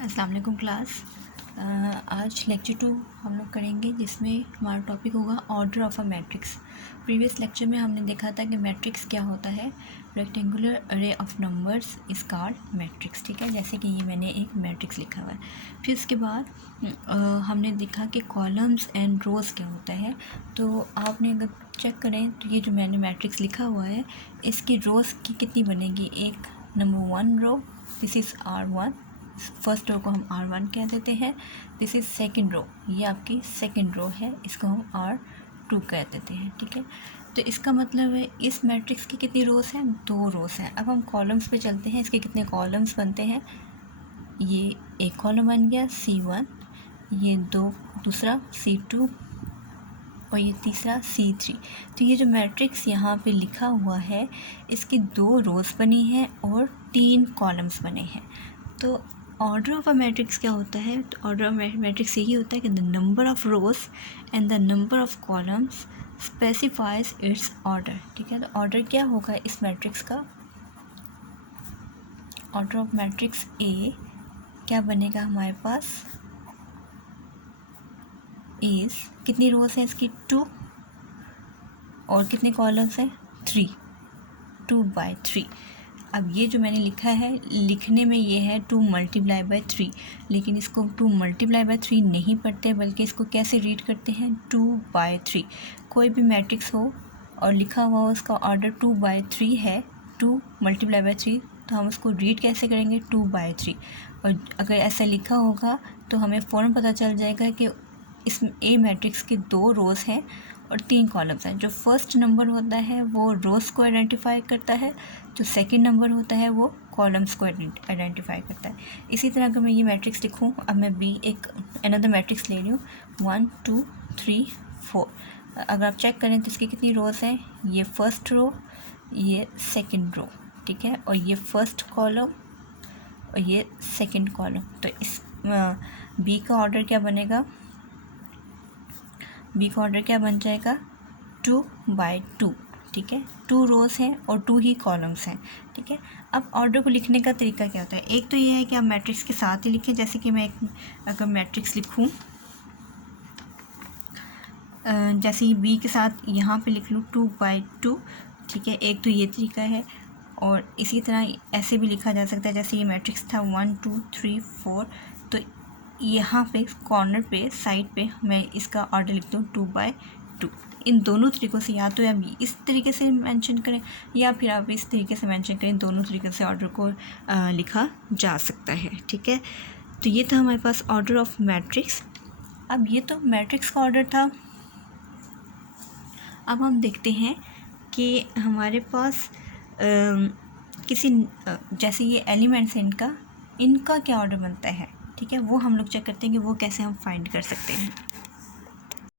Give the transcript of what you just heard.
अस्सलाम वालेकुम क्लास। आज लेक्चर 2 हम लोग करेंगे जिसमें हमारा टॉपिक होगा order of a matrix. Previous lecture में हमने देखा था कि मैट्रिक्स क्या होता है। रेक्टेंगुलर अरे of numbers is called matrix. ठीक है, जैसे कि ये मैंने एक मैट्रिक्स लिखा हुआ है। फिर उसके बाद हमने देखा कि कॉलम्स एंड रोज़ क्या होता है। तो आपने अगर चेक करें तो ये जो मैंने मैट्रिक्स लिखा हुआ है इसकी रोज़ की कितनी बनेगी। एक number 1 row, this is R1, first row को हम R1 कह देते हैं। दिस इज़ सेकंड रो, ये आपकी सेकंड रो है, इसको हम R2 कह देते हैं। ठीक है, तो इसका मतलब है इस मैट्रिक्स की कितनी रोज़ हैं, 2 रोज़ हैं। अब हम कॉलम्स पे चलते हैं, इसके कितने कॉलम्स बनते हैं। ये एक कॉलम बन गया C1, ये दूसरा C2 और ये तीसरा C3। तो ये जो मैट्रिक्स यहाँ पे लिखा हुआ है इसकी 2 रोज़ बनी हैं और 3 कॉलम्स बने हैं। तो ऑर्डर ऑफ अ मैट्रिक्स क्या होता है। तो ऑर्डर ऑफ मैट्रिक्स यही होता है कि the number of rose and the number of columns specifies it's order. ठीक है, तो ऑर्डर क्या होगा इस मैट्रिक्स का। ऑर्डर ऑफ मैट्रिक्स ए क्या बनेगा हमारे पास, इज कितनी रोज है इसकी 2 और कितने कॉलम्स हैं 3, 2/3। अब ये जो मैंने लिखा है लिखने में ये है 2 × 3, लेकिन इसको 2 × 3 नहीं पढ़ते बल्कि इसको कैसे रीड करते हैं 2/3। कोई भी मैट्रिक्स हो और लिखा हुआ हो उसका ऑर्डर 2/3 है, 2 × 3, तो हम उसको रीड कैसे करेंगे 2/3। और अगर ऐसा लिखा होगा तो हमें फ़ौरन पता चल जाएगा कि इस ए मैट्रिक्स की 2 रोज़ हैं और 3 कॉलम्स हैं। जो फर्स्ट नंबर होता है वो रोज़ को आइडेंटिफाई करता है, जो सेकंड नंबर होता है वो कॉलम्स को आइडेंटिफाई करता है। इसी तरह अगर मैं ये मैट्रिक्स लिखूँ, अब मैं बी एक अनदर मैट्रिक्स ले रही हूँ 1 2 3 4। अगर आप चेक करें तो इसकी कितनी रोज़ हैं, ये फर्स्ट रो, ये सेकेंड रो, ठीक है, और ये फर्स्ट कॉलम और ये सेकेंड कॉलम। तो इस बी का ऑर्डर क्या बनेगा, बी का ऑर्डर क्या बन जाएगा 2/2। ठीक है, 2 रोज़ हैं और 2 ही कॉलम्स हैं। ठीक है, अब ऑर्डर को लिखने का तरीका क्या होता है। एक तो ये है कि आप मैट्रिक्स के साथ ही लिखें, जैसे कि मैं अगर मैट्रिक्स लिखूं जैसे ही बी के साथ यहाँ पे लिख लूँ 2/2। ठीक है, एक तो ये तरीका है और इसी तरह ऐसे भी लिखा जा सकता है। जैसे ये मैट्रिक्स था 1 2 3 4, तो यहाँ पे कॉर्नर पे साइड पे मैं इसका ऑर्डर लिखती हूँ 2/2। इन दोनों तरीक़ों से, या तो आप इस तरीके से मेंशन करें या फिर आप इस तरीके से मेंशन करें, दोनों तरीक़े से ऑर्डर को लिखा जा सकता है। ठीक है, तो ये था हमारे पास ऑर्डर ऑफ मैट्रिक्स। अब ये तो मैट्रिक्स का ऑर्डर था। अब हम देखते हैं कि हमारे पास किसी जैसे ये एलिमेंट्स हैं इनका क्या ऑर्डर बनता है। ठीक है, वो हम लोग चेक करते हैं कि वो कैसे हम फाइंड कर सकते हैं।